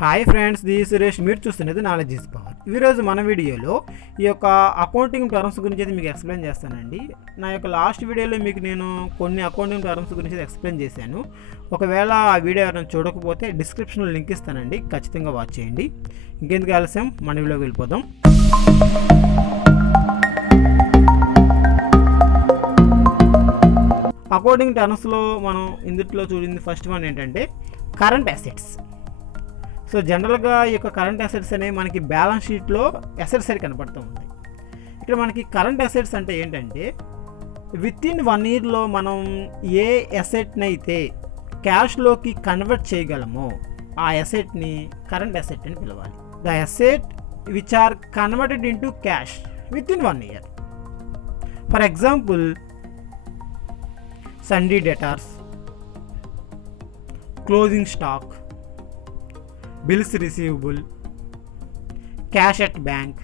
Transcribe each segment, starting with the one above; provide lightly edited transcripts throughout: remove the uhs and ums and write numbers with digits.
Hi friends, the Suresh. మీరు చూస్తున్నది knowledge is power. ఈరోజు మన వీడియోలో ఈ యొక్క అకౌంటింగ్ టర్మ్స్ గురించి అయితే మీకు ఎక్స్ప్లెయిన్ చేస్తానండి. నా యొక్క లాస్ట్ వీడియోలో మీకు నేను కొన్ని అకౌంటింగ్ టర్మ్స్ గురించి ఎక్స్ప్లెయిన్ చేశాను. ఒకవేళ ఆ వీడియో ఎవరైనా చూడకపోతే డిస్క్రిప్షన్లో లింక్ ఇస్తానండి, ఖచ్చితంగా వాచ్ చేయండి. ఇంకెందుకు ఆలస్యం, మన వీడియోకి వెళ్ళిపోదాం. అకౌంటింగ్ టర్మ్స్లో మనం ఇందులో చూడింది ఫస్ట్ వన్ ఏంటంటే కరెంట్ అసెట్స్. సో జనరల్గా ఈ యొక్క కరెంట్ అసెట్స్ అనేవి మనకి బ్యాలెన్స్ షీట్లో అసెట్స్ అని కనపడుతూ ఉంటాయి. ఇక్కడ మనకి కరెంట్ అసెట్స్ అంటే ఏంటంటే విత్ ఇన్ 1 ఇయర్లో మనం ఏ అసెట్ని అయితే క్యాష్లోకి కన్వర్ట్ చేయగలమో ఆ అసెట్ని కరెంట్ అసెట్ అని పిలవాలి. The asset which are converted into cash within 1 year. For example, sundry debtors, closing stock, bills receivable, cash at bank,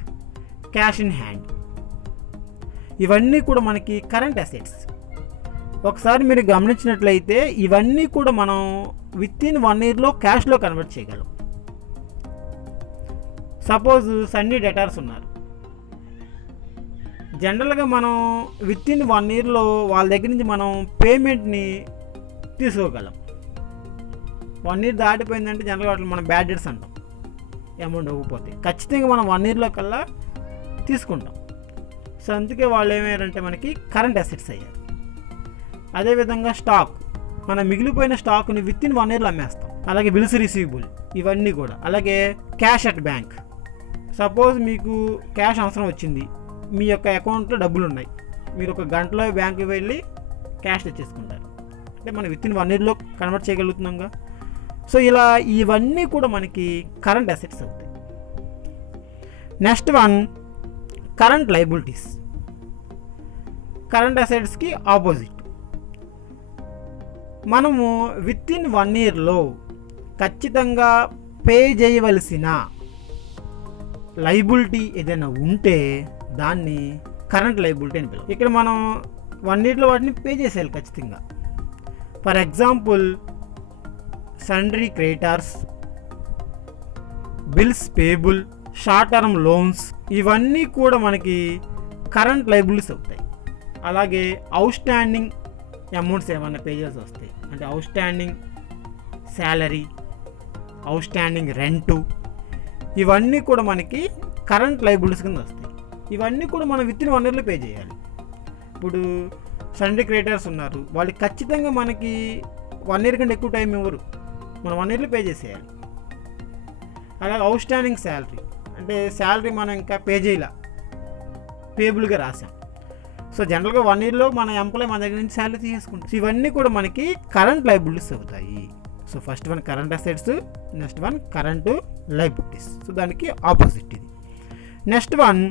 cash in hand. ఇవన్నీ కూడా మనకి కరెంట్ అసెట్స్. ఒకసారి మీరు గమనించినట్లయితే ఇవన్నీ కూడా మనం విత్ ఇన్ 1 ఇయర్లో క్యాష్లో కన్వర్ట్ చేయగలం. సపోజ్ సన్నీ డెటార్స్ ఉన్నారు. జనరల్గా మనం విత్ ఇన్ 1 ఇయర్లో వాళ్ళ దగ్గర నుంచి మనం పేమెంట్ని తీసుకోగలం. 1 ఇయర్ దాటిపోయిందంటే జనరల్గా వాటిని మనం బ్యాడ్ డెట్స్ అంటాం. అమౌంట్ ఇవ్వకపోతే ఖచ్చితంగా మనం 1 ఇయర్లో కల్లా తీసుకుంటాం. సో అందుకే వాళ్ళు ఏమయ్యారంటే మనకి కరెంట్ అసెట్స్ అయ్యారు. అదేవిధంగా స్టాక్, మనం మిగిలిపోయిన స్టాక్ని విత్ ఇన్ 1 ఇయర్లో అమ్మేస్తాం. అలాగే బిల్స్ రిసీవబుల్, ఇవన్నీ కూడా. అలాగే క్యాష్ అట్ బ్యాంక్. సపోజ్ మీకు క్యాష్ అవసరం వచ్చింది, మీ యొక్క అకౌంట్లో డబ్బులు ఉన్నాయి, మీరు ఒక గంటలో బ్యాంకుకి వెళ్ళి క్యాష్ తెచ్చేసుకుంటారు. అంటే మనం విత్ ఇన్ 1 ఇయర్లో కన్వర్ట్ చేయగలుగుతున్నాంగా. సో ఇలా ఇవన్నీ కూడా మనకి కరెంట్ అసెట్స్ అవుతాయి. Next one current liabilities. Current అసెట్స్కి ఆపోజిట్. మనము విత్ ఇన్ 1 ఇయర్లో ఖచ్చితంగా పే చేయవలసిన లయబిలిటీ ఏదైనా ఉంటే దాన్ని కరెంట్ లయబిలిటీ అని పిలుస్తాం. ఇక్కడ మనం 1 ఇయర్లో వాటిని పే చేసేయాలి ఖచ్చితంగా. For example, sundry creditors, bills payable, short term loans, ఇవన్నీ కూడా మనకి కరెంట్ లయబిలిటీస్ అవుతాయి. అలాగే అవుట్ స్టాండింగ్ అమౌంట్స్ ఏమన్నా పే చేసి వస్తాయి అంటే outstanding salary, outstanding rent, ఇవన్నీ కూడా మనకి కరెంట్ లయబిలిటీస్ కింద వస్తాయి. ఇవన్నీ కూడా మనం విత్ ఇన్ 1 ఇయర్లో పే చేయాలి. ఇప్పుడు సన్డ్రీ క్రెడిటర్స్ ఉన్నారు, వాళ్ళు ఖచ్చితంగా మనకి 1 ఇయర్ కంటే ఎక్కువ టైం ఇవ్వరు, మనం 1 ఇయర్లో పే చేసేయాలి. అలాగే అవుట్ స్టాండింగ్ శాలరీ, అంటే శాలరీ మనం ఇంకా పే చేయాల, పేబుల్గా రాసాం. సో జనరల్గా 1 ఇయర్లో మన ఎంప్లాయ్ మన దగ్గర నుంచి శాలరీ తీసుకుంటాం. సో ఇవన్నీ కూడా మనకి కరెంట్ లయబిలిటీస్ అవుతాయి. So first one current assets, next one current liabilities. So దానికి ఆపోజిట్ ఇది. Next one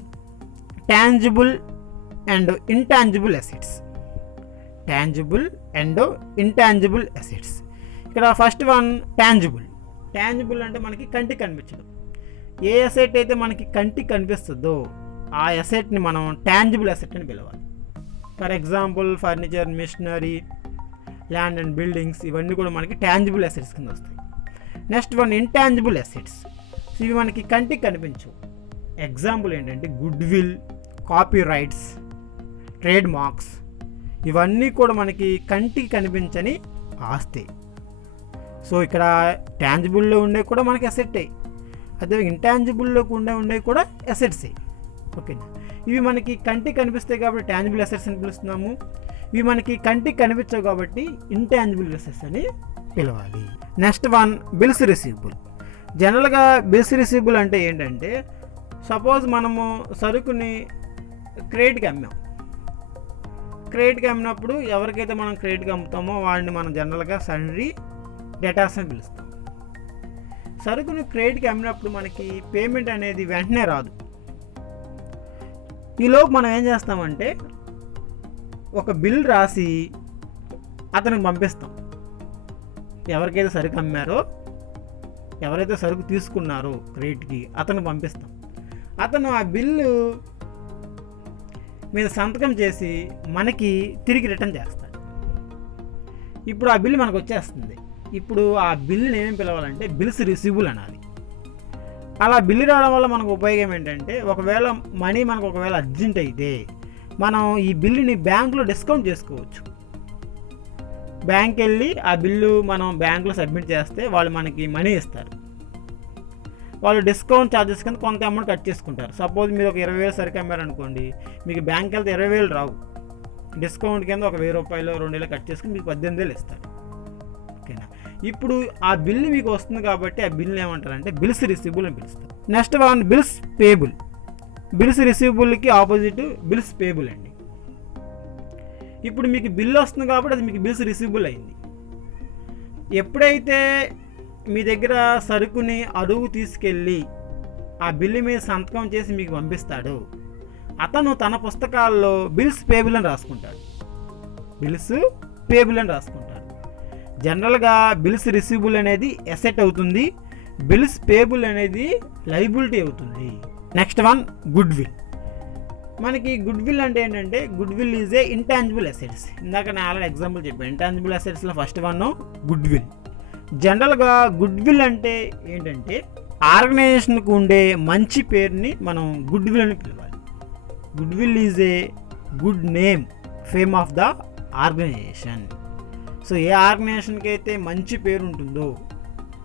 tangible and intangible assets. Tangible and intangible assets. ఇక్కడ ఫస్ట్ వన్ టాంజిబుల్. టాంజిబుల్ అంటే మనకి కంటికి కనిపించడం. ఏ అసెట్ అయితే మనకి కంటికి కనిపిస్తుందో ఆ అసెట్ని మనం టాంజిబుల్ అసెట్ అని పిలవాలి. For example, furniture, machinery, land and buildings, ఇవన్నీ కూడా మనకి టాంజిబుల్ అసెట్స్ కింద వస్తాయి. Next one intangible assets. So ఇవి మనకి కంటికి కనిపించవు. ఎగ్జాంపుల్ ఏంటంటే goodwill, copyrights, trademarks, ఇవన్నీ కూడా మనకి కంటికి కనిపించని ఆస్తే. సో ఇక్కడ టాంజిబుల్లో ఉండే కూడా మనకి అసెట్టే, అదే ఇంటాంజిబుల్లోకి ఉండేవి కూడా అసెట్సే. ఓకేనా. ఇవి మనకి కంటికి కనిపిస్తాయి కాబట్టి టాంజిబుల్ అసెట్స్ అని పిలుస్తున్నాము. ఇవి మనకి కంటికి కనిపించవు కాబట్టి ఇంటాంజిబుల్ అసెట్స్ అని పిలవాలి. Next one bills receivable. జనరల్గా బిల్స్ రిసీవబుల్ అంటే ఏంటంటే, సపోజ్ మనము సరుకుని క్రెడిట్కి అమ్మాం. క్రెడిట్కి అమ్మినప్పుడు ఎవరికైతే మనం క్రెడిట్కి అమ్ముతామో వాడిని మనం జనరల్గా సన్డ్రీ డెటార్స్ అని పిలుస్తాం. సరుకుని క్రెడిట్కి అమ్మినప్పుడు మనకి పేమెంట్ అనేది వెంటనే రాదు. ఈలోపు మనం ఏం చేస్తామంటే ఒక బిల్ రాసి అతనికి పంపిస్తాం. ఎవరికైతే సరుకు అమ్మారో, ఎవరైతే సరుకు తీసుకున్నారో క్రెడిట్కి, అతను పంపిస్తాం. అతను ఆ బిల్లు మీద సంతకం చేసి మనకి తిరిగి రిటర్న్ చేస్తాడు. ఇప్పుడు ఆ బిల్లు మనకు వచ్చేస్తుంది. ఇప్పుడు ఆ బిల్లుని ఏమేమి పిలవాలంటే బిల్స్ రిసీవబుల్ అనాలి. అలా బిల్లు రావడం వల్ల మనకు ఉపయోగం ఏంటంటే, ఒకవేళ మనీ మనకు ఒకవేళ అర్జెంట్ అయితే మనం ఈ బిల్లుని బ్యాంకులో డిస్కౌంట్ చేసుకోవచ్చు. బ్యాంక్ వెళ్ళి ఆ బిల్లు మనం బ్యాంకులో సబ్మిట్ చేస్తే వాళ్ళు మనకి మనీ ఇస్తారు. వాళ్ళు డిస్కౌంట్ ఛార్జెస్ కింద కొంత అమౌంట్ కట్ చేసుకుంటారు. సపోజ్ మీరు ఒక 20,000 సరికి అమ్మారనుకోండి, మీకు బ్యాంక్ వెళ్తే 20,000 రావు. డిస్కౌంట్ కింద ఒక 1,000 రూపాయలు 2,000 కట్ చేసుకుని మీకు 18,000 ఇస్తారు. ఓకేనా. ఇప్పుడు ఆ బిల్లు మీకు వస్తుంది కాబట్టి ఆ బిల్లు ఏమంటారంటే బిల్స్ రిసీవబుల్ అని పిలుస్తారు. Next one bills payable. Bills రిసీవబుల్కి ఆపోజిట్ బిల్స్ పేబుల్ అండి. ఇప్పుడు మీకు బిల్లు వస్తుంది కాబట్టి అది మీకు బిల్స్ రిసీవబుల్ అయింది. ఎప్పుడైతే మీ దగ్గర సరుకుని అడుగు తీసుకెళ్ళి ఆ బిల్లు మీద సంతకం చేసి మీకు పంపిస్తాడో అతను తన పుస్తకాల్లో బిల్స్ పేబుల్ అని రాసుకుంటాడు. బిల్స్ పేబుల్ అని రాసుకుంటాడు. జనరల్గా బిల్స్ రిసీవబుల్ అనేది అసెట్ అవుతుంది, బిల్స్ పేబుల్ అనేది లయబిలిటీ అవుతుంది. Next one good will. మనకి గుడ్ విల్ అంటే ఏంటంటే, goodwill is A intangible assets. ఇందాక నేను ఆల్రెడీ ఎగ్జాంపుల్ చెప్పాను. ఇంటాంజిబుల్ అసెట్స్లో ఫస్ట్ వన్ గుడ్ విల్. జనరల్గా గుడ్ విల్ అంటే ఏంటంటే, ఆర్గనైజేషన్కు ఉండే మంచి పేరుని మనం గుడ్ విల్ అని పిలవాలి. Goodwill is a good name, fame of the organisation. So a ఆర్గనైజేషన్కి అయితే మంచి పేరు ఉంటుందో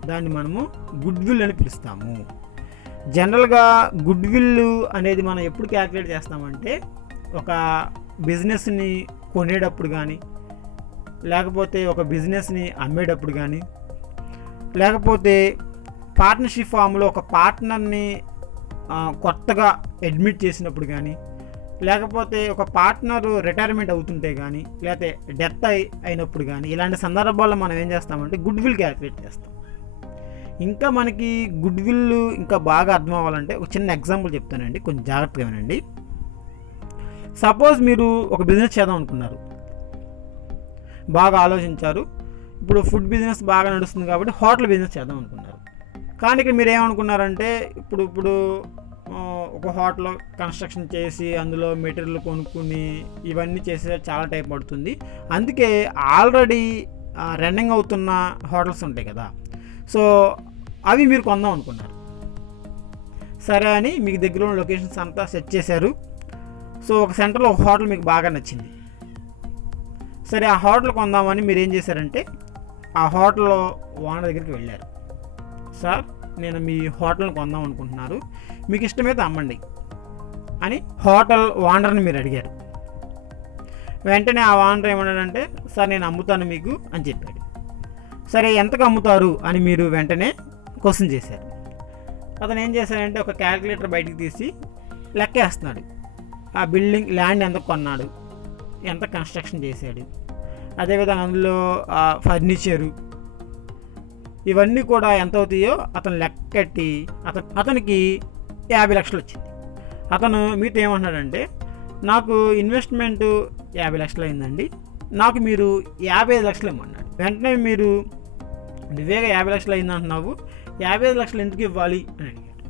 దాన్ని మనము గుడ్ విల్ అని పిలుస్తాము. జనరల్గా గుడ్ విల్ అనేది మనం ఎప్పుడు క్యాలిక్యులేట్ చేస్తామంటే, ఒక బిజినెస్ని కొనేటప్పుడు కానీ, లేకపోతే ఒక బిజినెస్ని అమ్మేటప్పుడు కానీ, లేకపోతే పార్ట్నర్షిప్ ఫామ్లో ఒక పార్ట్నర్ని కొత్తగా అడ్మిట్ చేసినప్పుడు కానీ, లేకపోతే ఒక పార్ట్నర్ రిటైర్మెంట్ అవుతుంటే కానీ, లేకపోతే డెత్ అయినప్పుడు కానీ, ఇలాంటి సందర్భాల్లో మనం ఏం చేస్తామంటే గుడ్ విల్ క్యాలిక్యులేట్ చేస్తాం. ఇంకా మనకి గుడ్ విల్ ఇంకా బాగా అర్థం అవ్వాలంటే ఒక చిన్న ఎగ్జాంపుల్ చెప్తానండి, కొంచెం జాగ్రత్తగా వినండి. సపోజ్ మీరు ఒక బిజినెస్ చేద్దాం అనుకున్నారు, బాగా ఆలోచించారు. ఇప్పుడు ఫుడ్ బిజినెస్ బాగా నడుస్తుంది కాబట్టి హోటల్ బిజినెస్ చేద్దాం అనుకున్నారు. కానీ ఇక్కడ మీరు ఏమనుకున్నారంటే, ఇప్పుడు ఒక హోటల్ కన్స్ట్రక్షన్ చేసి అందులో మెటీరియల్ కొనుక్కుని ఇవన్నీ చేసే చాలా టైం పడుతుంది. అందుకే ఆల్రెడీ రన్నింగ్ అవుతున్న హోటల్స్ ఉంటాయి కదా, సో అవి మీరు కొందాం అనుకున్నారు. సరే అని మీకు దగ్గర ఉన్న లొకేషన్స్ అంతా సెట్ చేశారు. సో ఒక సెంటర్లో ఒక హోటల్ మీకు బాగా నచ్చింది. సరే ఆ హోటల్ కొందామని మీరు ఏం చేశారంటే, ఆ హోటల్లో ఓనర్ దగ్గరికి వెళ్ళారు. సార్, నేను మీ హోటల్ని కొందాం అనుకుంటున్నారు, మీకు ఇష్టమైతే అమ్మండి అని హోటల్ ఓనర్ని మీరు అడిగారు. వెంటనే ఆ ఓనర్ ఏమన్నాడంటే, సార్ నేను అమ్ముతాను మీకు అని చెప్పాడు. సరే ఎంతకు అమ్ముతారు అని మీరు వెంటనే క్వశ్చన్ చేశారు. అతను ఏం చేశాడంటే ఒక క్యాలిక్యులేటర్ బయటికి తీసి లెక్కేస్తున్నాడు. ఆ బిల్డింగ్ ల్యాండ్ ఎంత కొన్నాడు, ఎంత కన్స్ట్రక్షన్ చేశాడు, అదేవిధంగా అందులో ఫర్నిచరు, ఇవన్నీ కూడా ఎంత అవుతాయో అతను లెక్కట్టి అతనికి 50 లక్షలు వచ్చింది. అతను మీతో ఏమంటున్నాడంటే, నాకు ఇన్వెస్ట్మెంట్ 50 లక్షలు అయిందండి, నాకు మీరు 55 లక్షలు ఇవ్వమన్నాడు. వెంటనే మీరు నువ్వేగా 50 లక్షలు అయిందంటున్నావు, 55 లక్షలు ఎందుకు ఇవ్వాలి అని అడిగాడు.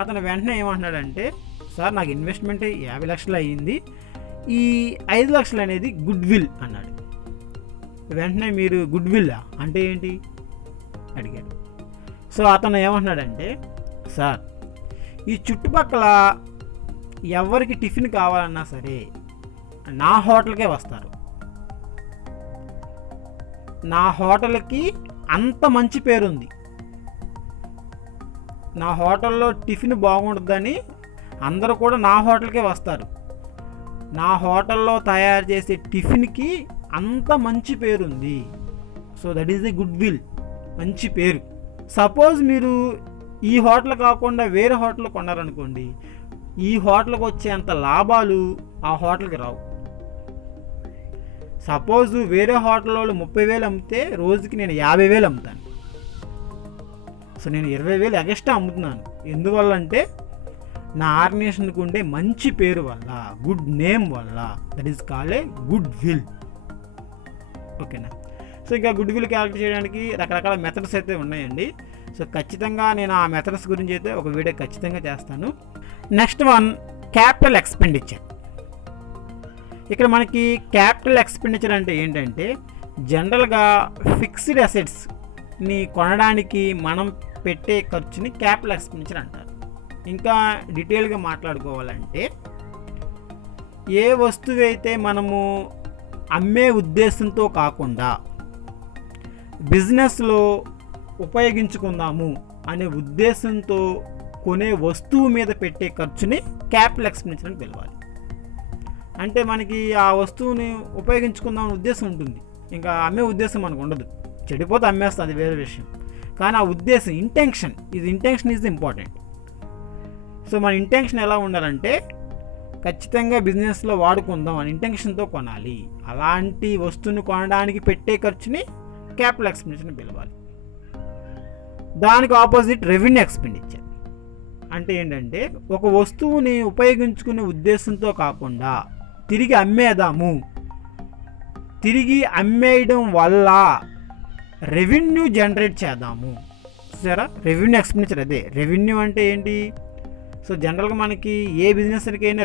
అతను వెంటనే ఏమంటున్నాడంటే, సార్ నాకు ఇన్వెస్ట్మెంట్ 50 లక్షలు అయ్యింది, ఈ 5 లక్షలు అనేది గుడ్ విల్ అన్నాడు. వెంటనే మీరు గుడ్ విల్లా అంటే ఏంటి అడిగాడు. సో అతను ఏమంటున్నాడంటే, సార్ ఈ చుట్టుపక్కల ఎవరికి టిఫిన్ కావాలన్నా సరే నా హోటల్కే వస్తారు, నా హోటల్కి అంత మంచి పేరుంది, నా హోటల్లో టిఫిన్ బాగుంటుందని అందరూ కూడా నా హోటల్కే వస్తారు, నా హోటల్లో తయారు చేసే టిఫిన్కి అంత మంచి పేరుంది. So that is the good will, మంచి పేరు. సపోజ్ మీరు ఈ హోటల్ కాకుండా వేరే హోటల్ కొన్నారనుకోండి, ఈ హోటల్కి వచ్చేంత లాభాలు ఆ హోటల్కి రావు. సపోజ్ వేరే హోటల్ వాళ్ళు 30,000 అమ్మితే రోజుకి నేను 50,000 అమ్ముతాను. సో నేను 20,000 ఎగస్ట్రా అమ్ముతున్నాను. ఎందువల్ల అంటే నా ఆర్గనైజేషన్కి ఉండే మంచి పేరు వల్ల, గుడ్ నేమ్ వల్ల. That is called a good will. ఓకేనా. సో ఇంకా గుడ్ విల్ క్యాలిక్యులేట్ చేయడానికి రకరకాల మెథడ్స్ అయితే ఉన్నాయండి. సో ఖచ్చితంగా నేను ఆ మెథడ్స్ గురించి అయితే ఒక వీడియో ఖచ్చితంగా చేస్తాను. Next one capital expenditure. ఇక్కడ మనకి క్యాపిటల్ ఎక్స్పెండిచర్ అంటే ఏంటంటే, జనరల్గా ఫిక్స్డ్ అసెట్స్ని కొనడానికి మనం పెట్టే ఖర్చుని క్యాపిటల్ ఎక్స్పెండిచర్ అంటారు. ఇంకా డీటెయిల్గా మాట్లాడుకోవాలంటే ఏ వస్తువు అయితే మనము అమ్మే ఉద్దేశంతో కాకుండా బిజినెస్లో ఉపయోగించుకుందాము అనే ఉద్దేశంతో కొనే వస్తువు మీద పెట్టే ఖర్చుని క్యాపిటల్ ఎక్స్పెండిచర్ అని పిలవాలి. అంటే మనకి ఆ వస్తువుని ఉపయోగించుకుందామనే ఉద్దేశం ఉంటుంది, ఇంకా అమ్మే ఉద్దేశం మనకు ఉండదు. చెడిపోతే అమ్మేస్తుంది, అది వేరే విషయం. కానీ ఆ ఉద్దేశం, ఇంటెన్షన్ ఈజ్ ఇంపార్టెంట్. సో మన ఇంటెన్షన్ ఎలా ఉండాలంటే ఖచ్చితంగా బిజినెస్లో వాడుకుందాం అని ఇంటెన్షన్తో కొనాలి. అలాంటి వస్తువుని కొనడానికి పెట్టే ఖర్చుని క్యాపిటల్ ఎక్స్పెండిచర్ అని పిలవాలి. దానికి ఆపోజిట్ రెవెన్యూ ఎక్స్పెండిచర్ అంటే ఏంటంటే ఒక వస్తువుని ఉపయోగించుకునే ఉద్దేశంతో కాకుండా తిరిగి అమ్మేద్దాము, తిరిగి అమ్మేయడం వల్ల రెవెన్యూ జనరేట్ చేద్దాము. సరే, రెవెన్యూ ఎక్స్పెండిచర్ అదే. రెవెన్యూ అంటే ఏంటి? సో జనరల్గా మనకి ఏ బిజినెస్కైనా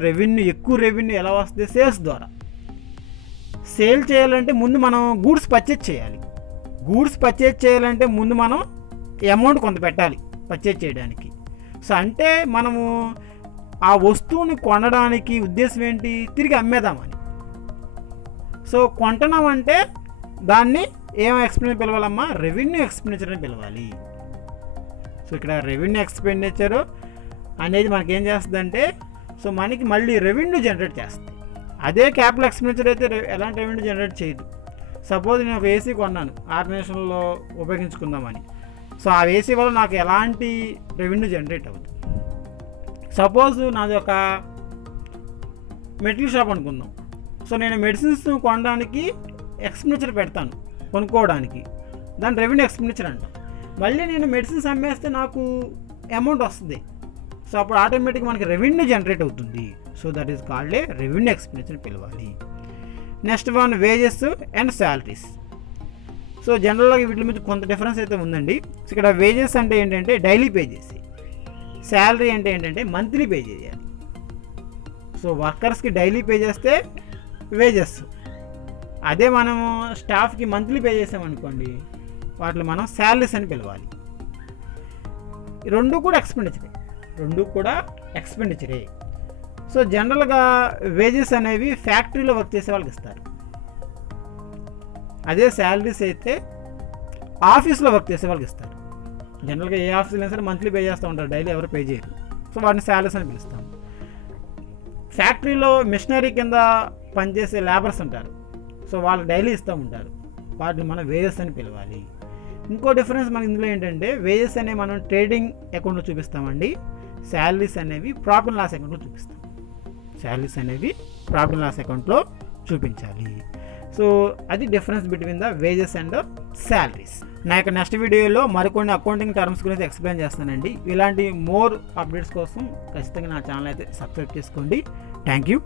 ఎక్కువ రెవెన్యూ ఎలా వస్తుంది? సేల్స్ ద్వారా. సేల్ చేయాలంటే ముందు మనం గూడ్స్ పర్చేజ్ చేయాలి. గూడ్స్ పర్చేజ్ చేయాలంటే ముందు మనం అమౌంట్ కొంత పెట్టాలి పర్చేజ్ చేయడానికి. సో అంటే మనము ఆ వస్తువుని కొనడానికి ఉద్దేశం ఏంటి? తిరిగి అమ్మేద్దామని. సో కొంటున్నాం అంటే దాన్ని ఏం ఎక్స్పెండిచర్ పిలవాలమ్మా? రెవెన్యూ ఎక్స్పెండిచర్ అని పిలవాలి. సో ఇక్కడ రెవెన్యూ ఎక్స్పెండిచర్ అనేది మనకి ఏం చేస్తుందంటే సో మనకి మళ్ళీ రెవెన్యూ జనరేట్ చేస్తుంది. అదే క్యాపిటల్ ఎక్స్పెండిచర్ అయితే ఎలాంటి రెవెన్యూ జనరేట్ చేయదు. సపోజ్ నేను ఒక ఏసీ కొన్నాను ఆర్గనైజేషన్లో ఉపయోగించుకుందామని. సో ఆ ఏసీ వల్ల నాకు ఎలాంటి రెవెన్యూ జనరేట్ అవుతుంది. సపోజ్ నాది ఒక మెడికల్ షాప్ అనుకుందాం. సో నేను మెడిసిన్స్ కొనడానికి ఎక్స్పెండిచర్ పెడతాను కొనుక్కోవడానికి, దాని రెవెన్యూ ఎక్స్పెండిచర్ అంటాం. మళ్ళీ నేను మెడిసిన్స్ అమ్మేస్తే నాకు అమౌంట్ వస్తుంది. సో అప్పుడు ఆటోమేటిక్గా మనకి రెవెన్యూ జనరేట్ అవుతుంది. So that is called a revenue expenditure పిలవాలి. Next one wages and salaries. So జనరల్గా వీటి మీద కొంత డిఫరెన్స్ అయితే ఉందండి. సో ఇక్కడ వేజెస్ అంటే ఏంటంటే డైలీ పే చేసి, శాలరీ అంటే ఏంటంటే మంత్లీ పే చేయాలి. సో వర్కర్స్కి డైలీ పే చేస్తే వేజెస్, అదే మనము స్టాఫ్కి మంత్లీ పే చేసామనుకోండి వాటిని మనం శాలరీస్ అని పిలవాలి. రెండు కూడా ఎక్స్పెండిచరే. సో జనరల్గా వేజెస్ అనేవి ఫ్యాక్టరీలో వర్క్ చేసే వాళ్ళకి ఇస్తారు. అదే శాలరీస్ అయితే ఆఫీస్లో వర్క్ చేసే వాళ్ళకి ఇస్తారు. జనరల్గా ఏ ఆఫీస్లో అయినా సరే మంత్లీ పే చేస్తూ ఉంటారు, డైలీ ఎవరు పే చేయరు. సో వాటిని శాలరీస్ అని పిలుస్తాం. ఫ్యాక్టరీలో మిషనరీ కింద పనిచేసే లేబర్స్ ఉంటారు. సో వాళ్ళు డైలీ ఇస్తూ ఉంటారు, వాటిని మనం వేజెస్ అని పిలవాలి. ఇంకో డిఫరెన్స్ మనకి ఇందులో ఏంటంటే వేజెస్ అనేవి మనం ట్రేడింగ్ అకౌంట్లో చూపిస్తామండి, శాలరీస్ అనేవి ప్రాఫిట్ అండ్ లాస్ అకౌంట్లో చూపించాలి. సో అది difference between the wages and salaries. నా యొక్క నెక్స్ట్ వీడియోలో మరికొన్ని అకౌంటింగ్ టర్మ్స్ గురించి ఎక్స్ప్లెయిన్ చేస్తానండి. ఇలాంటి మోర్ అప్డేట్స్ కోసం ఖచ్చితంగా నా ఛానల్ అయితే సబ్స్క్రైబ్ చేసుకోండి. Thank you.